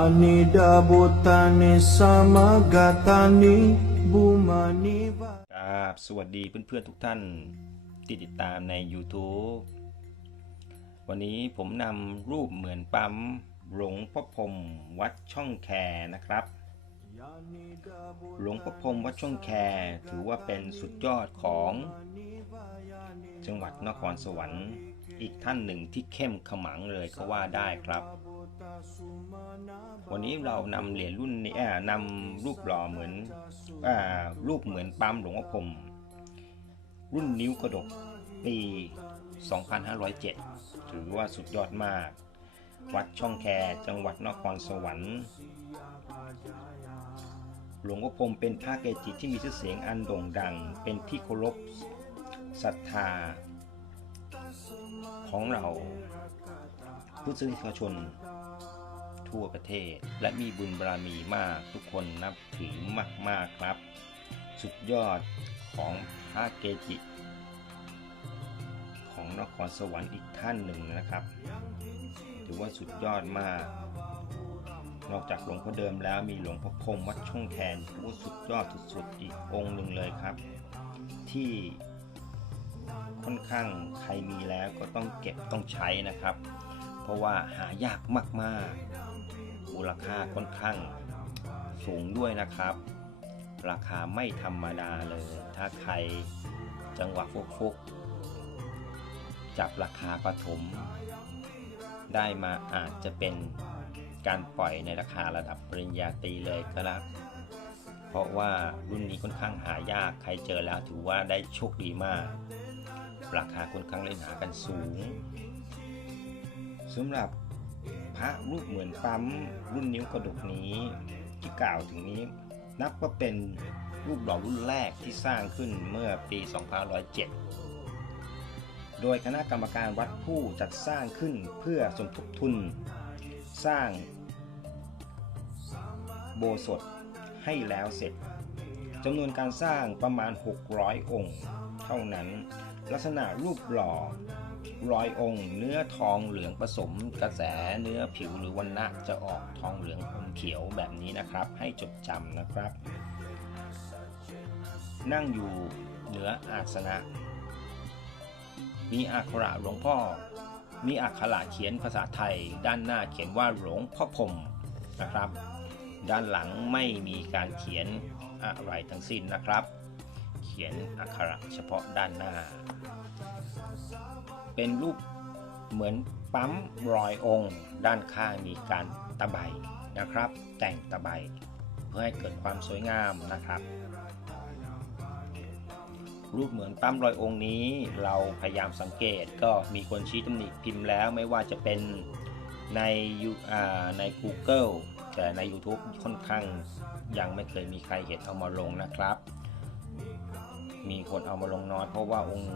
Ani dabutani samagatani bumani ครับสวัสดีเพื่อนๆทุกท่านที่ติดตามใน YouTube วันนี้ผมนำรูปเหมือนปั๊มหลวงพ่อพรมวัดช่องแคนะครับหลวงพ่อพรมวัดช่องแคถือว่าเป็นสุดยอดของ จังหวัดนครสวรรค์อีกท่านหนึ่งที่เข้มขมังเลยก็ว่าได้ครับ วันนี้เรานำเหรียญรุ่นนี้อ่านำรูปหล่อเหมือนอรูปเหมือนปั๊มหลวงพ่อพรมรุ่นนิ้วกระดกปี 2507 ถือว่าสุดยอดมาก วัดช่องแคจังหวัดนครสวรรค์ หลวงพ่อพรมเป็นพระเกจิที่มีชื่อเสียงอันโด่งดัง เป็นที่เคารพศรัทธา ของเราผู้สื่อชน ทั่วประเทศ และมีบุญบารมีมากทุกคนนับถือมาก ๆ ครับ สุดยอดของพระเกจิ ของนครสวรรค์อีกท่านหนึ่งนะครับ ถือว่าสุดยอดมาก นอกจากหลวงพ่อเดิมแล้วมีหลวงพ่อพรหมวัดช่องแคนถือว่าสุดยอดสุดๆอีกองค์หนึ่งเลยครับ ที่ค่อนข้างใครมีแล้วก็ต้องเก็บต้องใช้นะครับ เพราะว่าหายากมากๆ มูลค่าค่อนข้างสูงด้วยนะครับ ราคาไม่ธรรมดาเลย ถ้าใครจังหวะฟุกๆจับราคาปฐมได้มาอาจจะเป็นการปล่อยในราคาระดับปริญญาตรีเลยก็แล้วเพราะว่ารุ่นนี้ค่อนข้างหายาก ใครเจอแล้วถือว่าได้โชคดีมาก ราคาค่อนข้างเล่นหากันสูงสำหรับ พระรูปเหมือนปั๊มรุ่นนิ้วกระดกนี้ที่กล่าวถึงนี้ นับว่าเป็นรูปหล่อรุ่นแรกที่สร้างขึ้นเมื่อปี 2507 โดยคณะกรรมการวัดผู้จัดสร้างขึ้นเพื่อสมทบทุน สร้างโบสถให้แล้วเสร็จจำนวนการสร้างประมาณ 600 องค์ เท่านั้น ลักษณะรูปหล่อรอยองค์ เนื้อทองเหลืองผสมกระแสเนื้อผิวหรือวันณะจะออกทองเหลืองอมเขียวแบบนี้นะครับ ให้จดจำนะครับ นั่งอยู่เหนืออาสนะ มีอักขระหลวงพ่อ มีอักขระเขียนภาษาไทย ด้านหน้าเขียนว่าหลวงพ่อพรมนะครับ ด้านหลังไม่มีการเขียนอะไรทั้งสิ้นนะครับ ขียนอักขระเฉพาะด้านหน้า เป็นรูปเหมือนปั๊มรอยองค์ ด้านข้างมีการตะไบนะครับ แต่งตะไบเพื่อให้เกิดความสวยงามนะครับ รูปเหมือนปั๊มรอยองค์นี้ เราพยายามสังเกตก็มีคนชี้ตำหนิพิมพ์แล้วไม่ว่าจะเป็นในยูใน Google แต่ใน YouTube ค่อนข้างยังไม่เคยมีใครเห็นเอามาลงนะครับ มีคนเอามาลงน้อยเพราะว่าองค์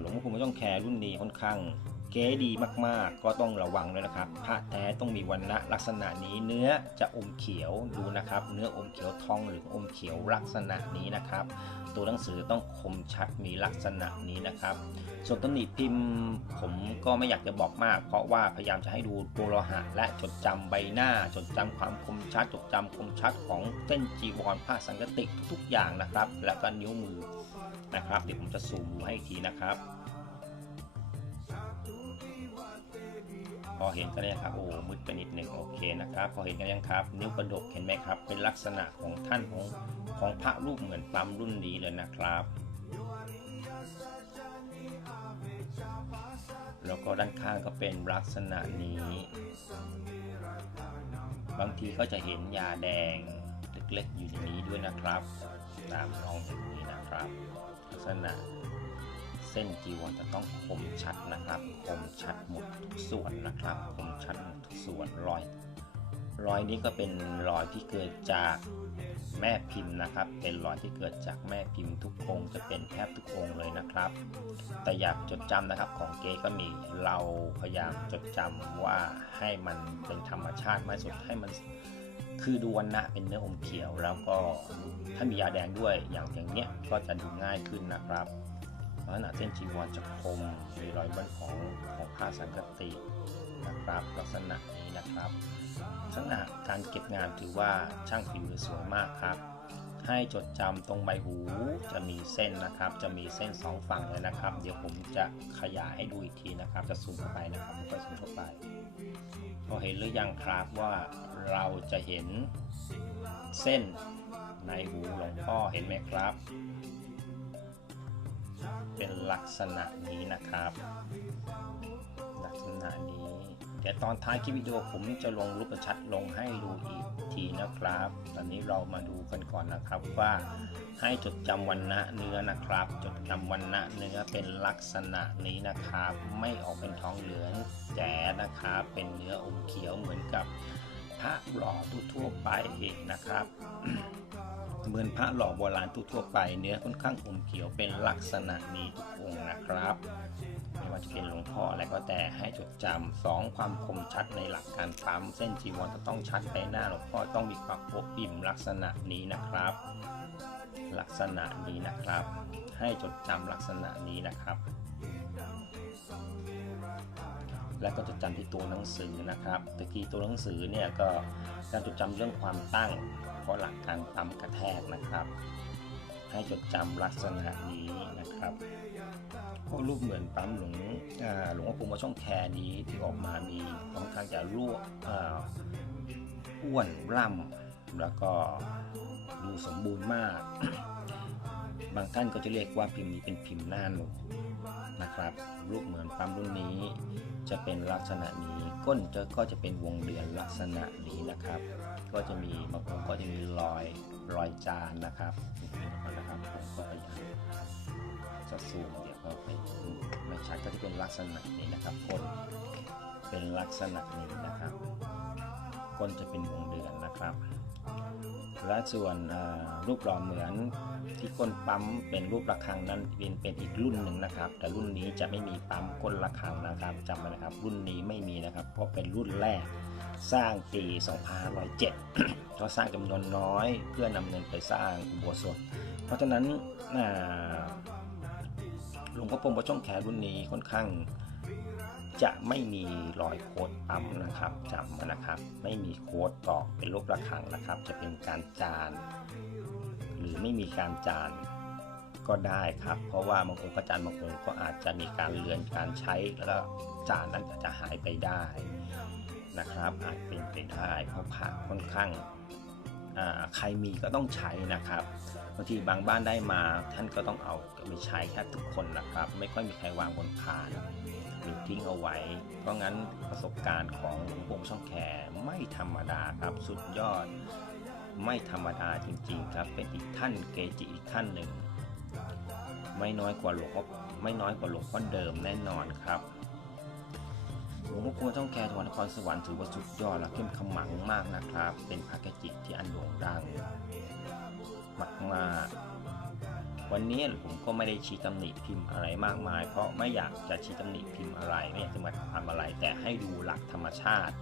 หลวงพ่อคุณไม่ต้องแคร์รุ่นนี้ค่อนข้าง เก๋ดีมากๆ ก็ต้องระวังด้วยนะครับ พระแท้ต้องมีวันณะลักษณะนี้เนื้อจะอมเขียวดูนะครับ เนื้ออมเขียวทองหรืออมเขียวลักษณะนี้นะครับ ตัวหนังสือต้องคมชัดมีลักษณะนี้นะครับ ส่วนตำหนิพิมพ์ผมก็ไม่อยากจะบอกมาก เพราะว่าพยายามจะให้ดูตัวโลหะและจดจำใบหน้า จดจำความคมชัด จดจำคมชัดของเส้นจีวรผ้าสังกติทุกๆอย่างนะครับ แล้วก็นิ้วมือนะครับเดี๋ยวผมจะซูมให้อีกทีนะครับ อเห็นกันยังครับโอ้มืดไปนิดหนึ่งโอเคนะครับ พอเห็นกันยังครับ นิ้วกระดกเห็นไหมครับ เป็นลักษณะของท่านของของพระรูปเหมือนปั๊มรุ่นนี้เลยนะครับ แล้วก็ด้านข้างก็เป็นลักษณะนี้ บางทีก็จะเห็นยาแดงเล็กๆอยู่ในนี้ด้วยนะครับ ตามรองอย่างนี้นะครับ ลักษณะ เส้นจีวรจะต้องคมชัดนะครับ คมชัดหมดทุกส่วนนะครับ คมชัดหมดทุกส่วนรอยรอยนี้ก็เป็นรอยที่เกิดจากแม่พิมพ์นะครับ เป็นรอยที่เกิดจากแม่พิมพ์ทุกองค์จะเป็นแทบทุกองค์เลยนะครับ แต่อยากจดจำนะครับของเก๊ก็มีเราพยายามจดจำว่าให้มันเป็นธรรมชาติไม่สุดให้มันคือดูวันนะเป็นเนื้ออมเขียว แล้วก็ถ้ามียาแดงด้วยอย่างอย่างเนี้ยก็จะดูง่ายขึ้นนะครับ ลักษณะเส้นจีวรจะคมมีรอยบิ้ลของของผ้าสังกตินะครับ ลักษณะนี้นะครับลักษณะการเก็บงานถือว่าช่างฝีมือสวยมากครับ ให้จดจำตรงใบหูจะมีเส้นนะครับ จะมีเส้นสองฝั่งเลยนะครับ เดี๋ยวผมจะขยายให้ดูอีกทีนะครับ จะซูมเข้าไปนะครับผมก็ซูมเข้าไปพอเห็นหรือยังครับว่าเราจะเห็นเส้นในหูหลวงพ่อเห็นไหมครับ เป็นลักษณะนี้นะครับ ลักษณะนี้เดี๋ยวตอนท้ายคลิปวิดีโอผมจะลงรูปชัดลงให้ดูอีกทีนะครับ ตอนนี้เรามาดูกันก่อนนะครับว่าให้จดจำวันณะเนื้อนะครับ จดจำวันณะเนื้อเป็นลักษณะนี้นะครับ ไม่ออกเป็นทองเหลืองแจ๋นะครับ เป็นเนื้ออมเขียวเหมือนกับพระหล่อทั่วไปนะครับ เหมือนพระหล่อโบราณทั่วไป เนื้อค่อนข้างอมเขียวเป็นลักษณะนี้ทุกองค์นะครับ ไม่ว่าจะเป็นหลวงพ่ออะไรก็แต่ให้จดจำสองความคมชัดในหลักการปั๊มเส้นจีวรจะต้องชัดไปหน้าหลวงพ่อต้องมีความอบอิ่มลักษณะนี้นะครับ ลักษณะนี้นะครับ ให้จดจำลักษณะนี้นะครับและก็จดจำที่ตัวหนังสือนะครับตะกี้ตัวหนังสือเนี่ยก็การจดจำเรื่องความตั้ง เพราะหลักการปั๊มกระแทกนะครับ ให้จดจำลักษณะนี้นะครับก็รูปเหมือนปั๊มหลวงหลวงพ่อปู่มาช่องแคนี้ที่ออกมามีค่อนข้างจะรั่วอ้วนร่ำแล้วก็ดูสมบูรณ์มาก บางท่านก็จะเรียกว่าพิมพ์นี้เป็นพิมพ์หน้าหนูนะครับ รูปเหมือนปั๊มรุ่นนี้จะเป็นลักษณะนี้ ก้นจะก็จะเป็นวงเดือนลักษณะนี้นะครับ ก็จะมีบางคนก็จะมีรอยรอยจานนะครับนะครับผมก็พยายามจะซูมเดี๋ยวก็ไปไม่ชัดก็จะเป็นลักษณะนี้นะครับก้นเป็นลักษณะนี้นะครับก้นจะเป็นวงเดือนนะครับ และส่วนรูปหล่อเหมือนที่ก้นปั๊มเป็นรูประฆังนั้นเป็นเป็นอีกรุ่นหนึ่งนะครับ แต่รุ่นนี้จะไม่มีปั๊มก้นระฆังนะครับจำไว้นะครับ รุ่นนี้ไม่มีนะครับ เพราะเป็นรุ่นแรกสร้างปี2507ก็สร้างจำนวนน้อยเพื่อนำเงินไปสร้างอุโบสถ เพราะฉะนั้นอ่าหลวงพ่อปงประช่องแขรุ่นนี้ค่อนข้างจะไม่มีรอยโค้ดปั๊มนะครับจำนะครับ ไม่มีโค้ดตอกเป็นรูประฆังนะครับ จะเป็นการจาน ไม่มีการจานก็ได้ครับ เพราะว่าบางองค์ก็จานบางองค์ก็อาจจะมีการเลือนการใช้แล้วจานนั้นอาจจะหายไปได้นะครับ อาจเป็นไปได้เพราะผ่าค่อนข้างใครมีก็ต้องใช้นะครับบางทีบางบ้านได้มาท่านก็ต้องเอาไปใช้แทบทุกคนนะครับ ไม่ค่อยมีใครวางบนพานหรือทิ้งเอาไว้ เพราะงั้นประสบการณ์ของหลวงพ่ช่องแคไม่ธรรมดาครับสุดยอด ไม่ธรรมดาจริงๆครับ เป็นอีกท่านเกจิอีกท่านหนึ่ง ไม่น้อยกว่าหลวงพ่อไม่น้อยกว่าหลวงพ่อเดิมแน่นอนครับหลวงพ่อครูช่องแคจังหวัดนครสวรรค์ถือว่าสุดยอดและเข้มขมังมากนะครับ เป็นพระเกจิที่อันโด่งดังมากๆวันนี้ผมก็ไม่ได้ชี้ตำหนิพิมพ์อะไรมากมาย เพราะไม่อยากจะชี้ตำหนิพิมพ์อะไรไม่อยากจะมาทำอะไร แต่ให้ดูหลักธรรมชาติ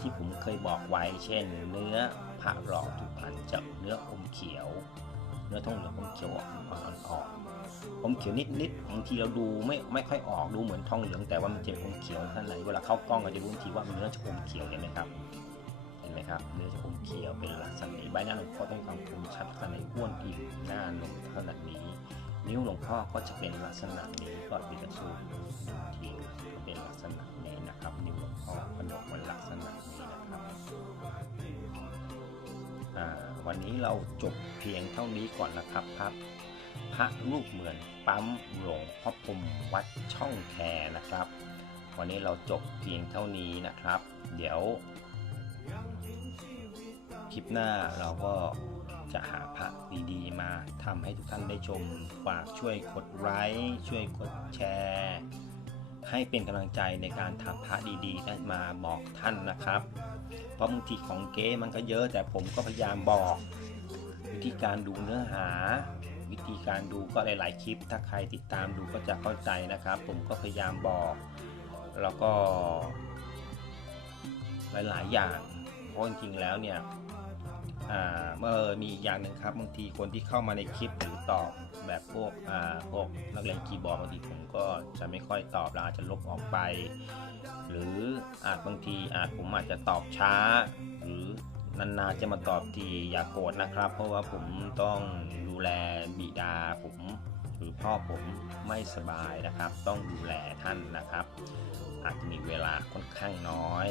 ที่ผมเคยบอกไว้ เช่น เนื้อพระหล่อทุกอันจะเนื้ออมเขียว เนื้อทองเหลืองอมเขียวออกอ่อนๆอมเขียวนิดๆบางทีเราดูไม่ไม่ค่อยออกดูเหมือนทองเหลืองแต่ว่ามันจะอมเขียวข้างในเวลาเข้ากล้องเราจะรู้ทีว่าเนื้อจะอมเขียวเห็นไหมครับเห็นไหมครับเนื้อจะอมเขียวเป็นลักษณะนี้ใบหน้าหลวงพ่อต้องมีความคมชัดขนาดอ้วนอิ่มหน้าหนุ่มขนาดนี้นิ้วหลวงพ่อก็จะเป็นลักษณะนี้ก็มีกระสูทีก็เป็นลักษณะ นะครับนิ้วหลวงพ่อขนมันลักษณะนี้นะครับวันนี้เราจบเพียงเท่านี้ก่อนนะครับพระพระรูปเหมือนปั๊มหลวงพ่อพรหมวัดช่องแคนะครับ วันนี้เราจบเพียงเท่านี้นะครับ เดี๋ยว คลิปหน้าเราก็จะหาพระดีๆ มาทำให้ทุกท่านได้ชมฝากช่วยกดไลค์ช่วยกดแชร์ ให้เป็นกำลังใจในการทำพระดีๆได้มาบอกท่านนะครับ เพราะบางทีของเก๊มันก็เยอะแต่ผมก็พยายามบอก วิธีการดูเนื้อหา วิธีการดูก็หลายๆคลิป ถ้าใครติดตามดูก็จะเข้าใจนะครับ ผมก็พยายามบอก แล้วก็ หลายๆอย่างเพราะจริงๆแล้วเนี่ยเมื่อมีอีกอย่างหนึ่งครับบางทีคนที่เข้ามาในคลิปหรือ ตอบแบบพวกอ่าพวกนักเรียนคีย์บอร์ดบางทีผมก็จะไม่ค่อยตอบแล้วอาจจะลบออกไป หรืออาจบางทีอาจผมอาจจะตอบช้า หรือนานๆจะมาตอบทีอย่ากโกรธนะครับ เพราะว่าผมต้องดูแลบิดาผมหรือพ่อผมไม่สบายนะครับ ต้องดูแลท่านนะครับ อาจจะมีเวลาค่อนข้างน้อย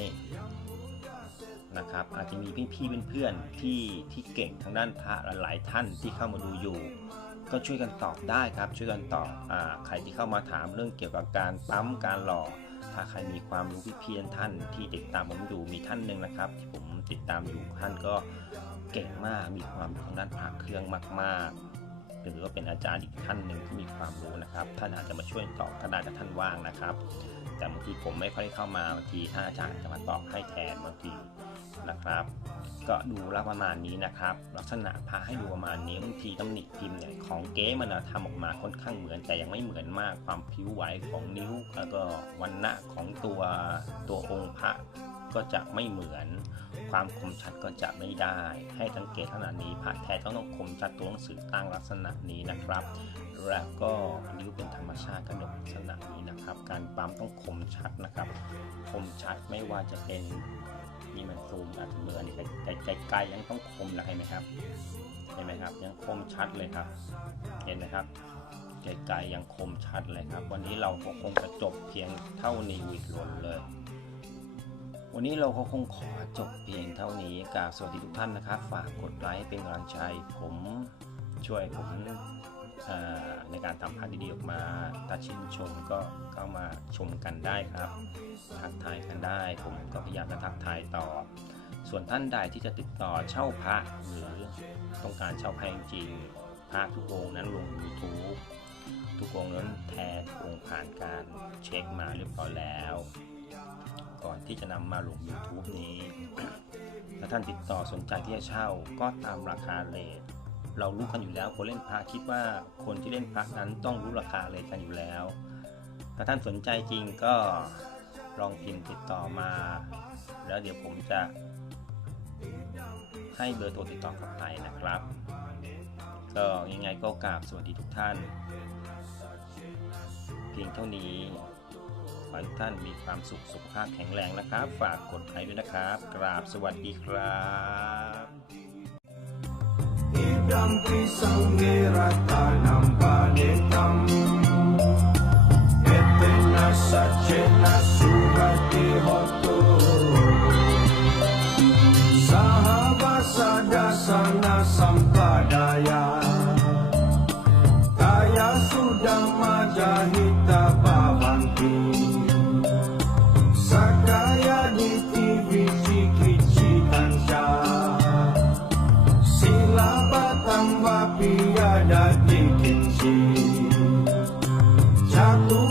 นะครับ อาจจะมีพี่ๆเพื่อนๆที่ที่เก่งทางด้านพระหลายๆท่านที่เข้ามาดูอยู่ ก็ช่วยกันตอบได้ครับ ช่วยกันตอบอใครที่เข้ามาถามเรื่องเกี่ยวกับการปั๊มการหล่อ ถ้าใครมีความรู้พี่เพียนท่านที่ติดตามผมอยู่มีท่านหนึ่งนะครับที่ผมติดตามอยู่ท่านก็เก่งมากมีความรู้ทางด้านพระเครื่องมากๆหรือว่าเป็นอาจารย์อีกท่านหนึ่งที่มีความรู้นะครับ ท่านอาจจะมาช่วยตอบถ้าได้ถ้าท่านว่างนะครับ แต่บางทีผมไม่ค่อยได้เข้ามาบางทีท่านอาจารย์จะมาตอบให้แทนบางที นะครับ ก็ดูล้วประมาณนี้นะครับ ลักษณะพระให้ดูประมาณนี้บางทีตำหนิพิมพ์เนี่ยของเก๊มันทำออกมาค่อนข้างเหมือนแต่ยังไม่เหมือนมากความผิวไหวของนิ้ว แล้วก็วันณะของตัวตัวองค์พระก็จะไม่เหมือน ความคมชัดก็จะไม่ได้ ให้สังเกตขนาดนี้พระแท้ต้องต้องคมชัดตัวหนังสือตั้งลักษณะนี้นะครับ แล้วก็นิ้วเป็นธรรมชาติกระดกลักษณะนี้นะครับ การปั๊มต้องคมชัดนะครับ คมชัดไม่ว่าจะเป็น นี่มันซูมอาจจะเบลอนี่ไกลๆยังต้องคมนะเห็นไหมครับ เห็นไหมครับ ยังคมชัดเลยครับ เห็นไหมครับไกลๆยังคมชัดเลยครับ วันนี้เราก็คงจะจบเพียงเท่านี้วิดลนเลย วันนี้เราก็คงขอจบเพียงเท่านี้กาบสวัสดีทุกท่านนะครับ ฝากกดไลค์เป็นกำลังใจผมช่วยผม ในการทำภาพดีๆออกมาถ้าชื่นชมก็เข้ามาชมกันได้ครับ ทักทายกันได้ ผมก็พยายามจะทักทายต่อ ส่วนท่านใดที่จะติดต่อเช่าพระหรือต้องการเช่าพระจริงพระทุกองนั้นลง YouTube ทุกองนั้นแท้ทุกองผ่านการเช็คมาเรียบร้อยแล้ว ก่อนที่จะนำมาลง YouTube นี้ ถ้าท่านติดต่อสนใจที่จะเช่าก็ตามราคาเลท เรารู้กันอยู่แล้วคนเล่นพระคิดว่าคนที่เล่นพระนั้นต้องรู้ราคาเลทกันอยู่แล้ว ถ้าท่านสนใจจริงก็ลองพิมพ์ติดต่อมา แล้วเดี๋ยวผมจะให้เบอร์โทรติดต่อกลับไปนะครับ ก็ยังไงก็กราบสวัสดีทุกท่าน เพียงเท่านี้ขอให้ทุกท่านมีความสุขสุขภาพแข็งแรงนะครับ ฝากกดไลค์ด้วยนะครับ กราบสวัสดีครับ Padang pisang nirata ng palitang Ito nasa chet a